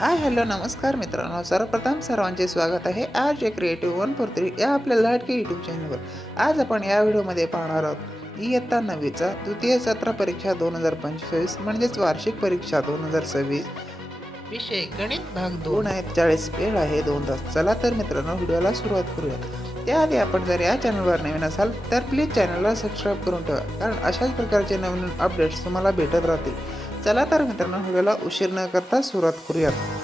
Hi hello नमस्कार मित्रांनो, सर्वप्रथम सर्वांचे स्वागत आहे आज ए क्रिएटिव्ह 143 या आपल्या लाडके यूट्यूब चॅनलवर। आज आपण या व्हिडिओमध्ये पाहणार आहोत इयत्ता 9वीचा द्वितीय सत्र परीक्षा 2025 म्हणजेच वार्षिक परीक्षा 2026 विषय गणित भाग 2 आहे। 40 वेळ आहे 2 तास। चला तर मित्रांनो व्हिडिओला सुरुवात करूया। त्याआधी आपण जर या चॅनलवर नवीन असाल तर प्लीज चॅनलला सबस्क्राईब करून ठेवा, कारण अशाच प्रकारचे नवीन अपडेट्स तुम्हाला भेटत राहतील। चला तर मित्रांनो व्हिडिओला उशीर न करता सुरुवात करूयात।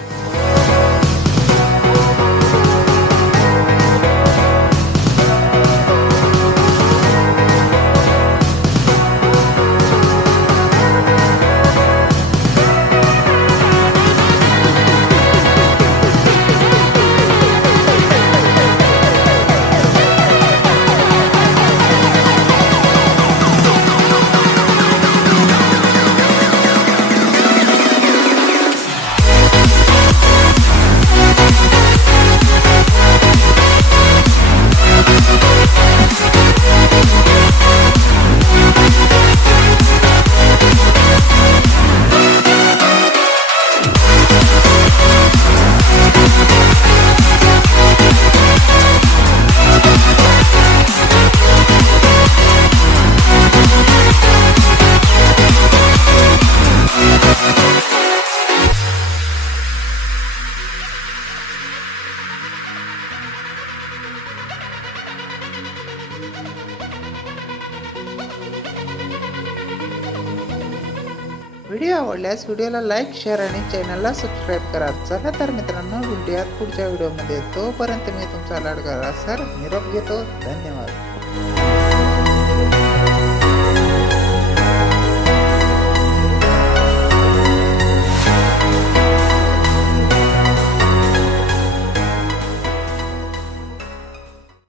व्हिडिओ आवडल्यास व्हिडिओला लाईक, शेअर आणि चॅनलला सबस्क्राईब करा। चला तर मित्रांनो भेटूयात पुढच्या व्हिडिओमध्ये। तोपर्यंत मी तुमचा लाडका सर निरोप घेतो। धन्यवाद।